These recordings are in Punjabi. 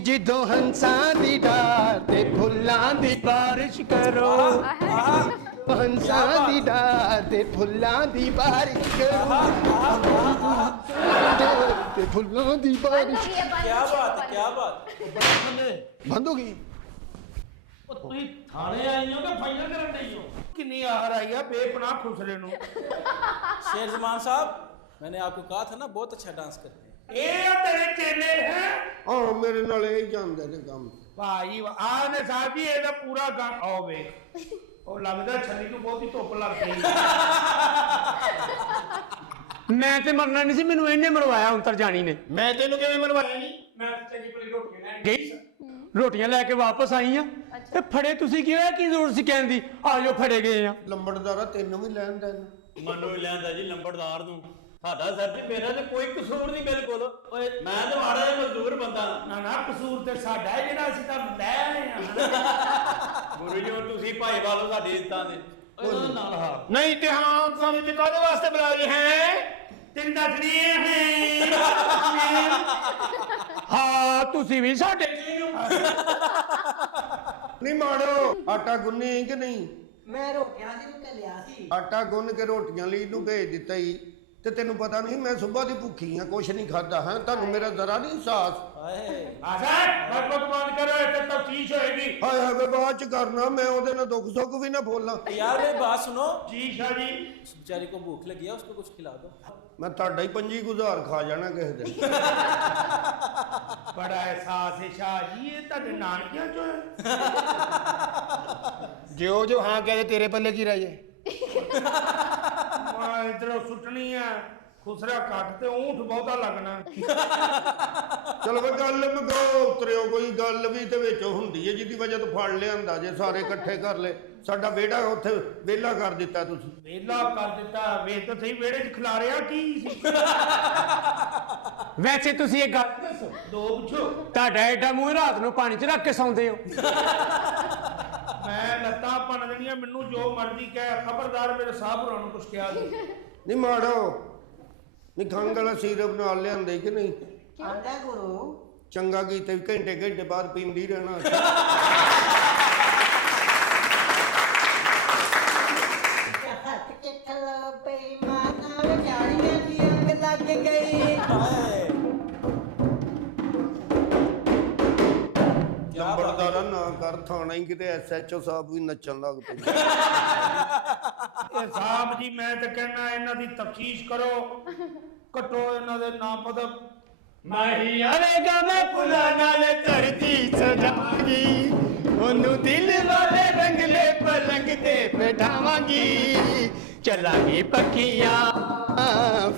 जिदों हंसां दी डार ते फुल्लां दी बारिश करो हंसां दी डार ते फुल्लां दी बारिश करो ते फुल्लां दी बारिश। क्या बात है, क्या बात। बंद हो गई। ਤੁਸੀਂ ਥਾਣੇ ਆਈ ਹੋ ਕਿ ਫਾਈਨਲ ਕਰਨ ਨਹੀਂ ਹੋ? किन्नी आहर आई है बेपनाह खुसरे नु। शेर जमान साहब, मैंने आपको कहा था ना बहुत अच्छा डांस करते हैं। ये तेरे चेले हैं? हाँ मेरे नाल यही जानते ने काम। भाई आ ने साहब जी ਇਹਦਾ ਪੂਰਾ ਗਾਂ ਆਓ ਵੇਖ ਉਹ ਲੱਗਦਾ ਛੱਲੀ ਨੂੰ ਬਹੁਤੀ ਧੁੱਪ ਲੱਗ ਗਈ। ਮੈਂ ਤੇ ਮਰਨਾ ਨਹੀਂ ਸੀ, ਮੈਨੂੰ ਇਹਨੇ ਮਰਵਾਇਆ ਅੰਤਰ ਜਾਣੀ ਨੇ। ਮੈਂ ਤੈਨੂੰ ਕਿਵੇਂ ਮਰਵਾਇਆ ਨਹੀਂ? ਮੈਂ ਚੰਗੀ ਭਲੀ ਰੋਟੀਆਂ ਲੈਣ ਗਈ ਸੀ, ਰੋਟੀਆਂ ਲੈ ਕੇ ਵਾਪਸ ਆਈ ਆ ਤੇ ਫੜੇ ਤੁਸੀਂ ਕੀ ਹੋਇਆ? ਕੀ ਜ਼ਰੂਰ ਸੀ ਕਹਿਣ ਦੀ? ਆ ਜਾਓ ਫੜੇ ਗਏ ਆ। ਲੰਬੜਦਾਰਾ ਤੈਨੂੰ ਵੀ ਲੈਣ ਦੇਣ ਮਨੋਂ ਹੀ ਲੈਂਦਾ ਜੀ ਲੰਬੜਦਾਰ ਨੂੰ। ਸਾਡਾ ਸਰ ਜੀ ਮੇਰਾ ਤੇ ਕੋਈ ਕਸੂਰ ਨਹੀਂ ਬਿਲਕੁਲ। ਓਏ ਮੈਂ ਤੇ ਮਾੜਾ ਜਿਹਾ ਮਜ਼ਦੂਰ ਬੰਦਾ। ਨਾ ਨਾ ਕਸੂਰ ਤੇ ਸਾਡਾ ਹੈ ਜਿਹੜਾ ਅਸੀਂ ਤਾਂ ਲੈ ਆਏ ਆ। ਗੁਰੂ ਜੀ ਹੁਣ ਤੁਸੀਂ ਭਾਈ ਵਾਲੋ ਸਾਡੀ ਇੱਜ਼ਤਾਂ ਦੇ। ਉਹਦਾ ਨਾਲ ਹਾਂ ਨਹੀਂ ਤੇ ਹਾਂ ਸਾਨੂੰ ਤੇ ਕਾਹਦੇ ਵਾਸਤੇ ਬੁਲਾ ਰਹੇ ਹੈ? ਤਿੰਨ ਦੱਸਣੀ ਹੈ। ਹਾਂ ਤੁਸੀਂ ਵੀ ਸਾਡੇ ਨਹੀਂ ਮਾੜੋ ਆਟਾ ਗੁੰਨੀ ਕਿ ਨਹੀਂ? ਮੈਂ ਰੋਟੀਆਂ ਦੀ ਨੂੰ ਲਿਆ ਸੀ। ਆਟਾ ਗੁੰਨ ਕੇ ਰੋਟੀਆਂ ਲਈ ਇਹਨੂੰ ਭੇਜ ਦਿੱਤਾ ਹੀ ਤੇ ਤੈਨੂੰ ਪਤਾ ਨਹੀਂ ਮੈਂ ਸਵੇਰ ਦੀ ਭੁੱਖੀ ਆ, ਕੁਛ ਨਹੀਂ ਖਾਦਾ ਹੈ। ਤੁਹਾਨੂੰ ਮੇਰਾ ਜ਼ਰਾ ਨਹੀਂ ਅਹਿਸਾਸ? ਆਸਾਨ ਬਕਬਕ ਬੰਦ ਕਰੋ ਇੱਥੇ ਤਫਤੀਸ਼ ਹੋਏਗੀ। ਹਾਏ ਹਾਏ ਬਾਅਦ ਚ ਕਰਨਾ, ਮੈਂ ਉਹਦੇ ਨਾਲ ਦੁੱਖ ਸੁੱਖ ਵੀ ਨਾ ਬੋਲਾਂ। यार मेरी बात सुनो, ਜੀ ਸ਼ਾਹ ਜੀ उस बेचारी को भूख लगी है, उसको कुछ खिला दो। ਮੈਂ ਤੁਹਾਡਾ ਹੀ 25 ਗੁਜ਼ਾਰ ਖਾ ਜਾਣਾ ਕਿਸੇ ਦਿਨ। ਬੜਾ ਅਹਿਸਾਸ ਹੈ ਸ਼ਾਹ ਜੀ, ਇਹ ਤੁਹਾਡੇ ਨਾਨਕਿਆਂ ਚੋਂ ਹੈ? ਜਿਉ ਜੋ ਹਾਂ ਕਹਦੇ ਤੇਰੇ ਪੱਲੇ ਕੀ ਰਹਿ ਜਾਏ। ਮੈਂ ਇਧਰੋਂ ਸੁੱਟਣੀ ਆ ਖੁਸਰਾ ਕੱਟ ਤੇ ਊਂਠ ਬਹੁਤਾ ਲੱਗਣਾ। ਚਲੋ ਵੇ ਗੱਲ ਮਗਾਓ ਉਤਰਿਓ, ਕੋਈ ਗੱਲ ਵੀ ਤੇ ਵਿੱਚ ਹੁੰਦੀ ਹੈ ਜਿਹਦੀ ਵਜ੍ਹਾ ਤੋਂ ਫੜ ਲਿਆਂਦਾ ਜੇ ਸਾਰੇ ਇਕੱਠੇ ਕਰ ਲੈ। ਸਾਡਾ ਵਿਹੜਾ ਉੱਥੇ ਵਿਹਲਾ ਕਰ ਦਿੱਤਾ ਤੁਸੀਂ। ਵੇਲਾ ਕਰ ਦਿੱਤਾ, ਵੇਖ ਤਾਂ ਸਹੀ ਵਿਹੜੇ 'ਚ ਖਿਲਾਰਿਆ ਕੀ ਸੀ? ਵੈਸੇ ਤੁਸੀਂ ਇਹ ਗੱਲ ਦੱਸੋ, ਦੋ ਪੁੱਛੋ। ਤੁਹਾਡਾ ਐਡਾ ਮੂੰਹ ਰਾਤ ਨੂੰ ਪਾਣੀ 'ਚ ਰੱਖ ਕੇ ਸੌਂਦੇ ਹੋ? ਮੈਂ ਲੱਤਾਂ ਭੰਨ ਦੇਣੀਆਂ, ਮੈਨੂੰ ਜੋ ਮਰਜ਼ੀ ਕਹਿ, ਖਬਰਦਾਰ ਮੇਰੇ ਸਾਹਿਬ ਹੋਰਾਂ ਨੂੰ ਕੁਛ ਕਿਹਾ ਸੀ। ਨਹੀਂ ਮਾੜੋ ਨਹੀਂ ਖੰਗ ਵਾਲਾ ਸੀਰਪ ਨਾਲ ਲਿਆਂਦੇ ਕਿ ਨਹੀਂ? ਆਂਦਾ ਗੁਰੂ ਚੰਗਾ ਕੀਤੇ ਘੰਟੇ ਘੰਟੇ ਬਾਅਦ ਪੀਂਦੀ ਰਹਿਣਾ। ਹੱਥ ਕੇ ਖਲੋ ਪਈ ਮਾਤਾ ਵਿਚਾਰੀਆਂ ਦੀ ਅੱਗ ਲੱਗ ਗਈ। ਲੰਬੜਦਾਰਾ ਨਾ ਕਰ, ਥਾਣਾ ਹੀ ਕਿਤੇ SHO ਸਾਹਿਬ ਵੀ ਨੱਚਣ ਲੱਗ ਪਏ। ਇਹ ਸਾਹਿਬ ਜੀ ਮੈਂ ਤਾਂ ਕਹਿਣਾ ਇਹਨਾਂ ਦੀ ਤਫਤੀਸ਼ ਕਰੋ, ਕੱਟੋ ਇਹਨਾਂ ਦੇ ਨਾਮ ਪਤਾ। ਮਾਹੀ ਆਵੇਗਾ ਮੈਂ ਫੁੱਲਾਂ ਨਾਲ ਧਰਤੀ ਸਜਾਵਾਂਗੀ, ਉਹਨੂੰ ਦਿਲ ਵਾਲੇ ਰੰਗਲੇ ਪਲੰਗ ਤੇ ਬਿਠਾਵਾਂਗੀ। ਚਲਾਂਗੀ ਪੱਖੀਆਂ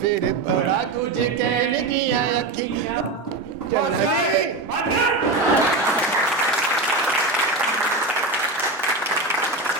ਫਿਰ ਬੜਾ ਕੁਝ ਕਹਿਣਗੀਆਂ ਅੱਖੀਆਂ। ਚਲਾਂਗੀ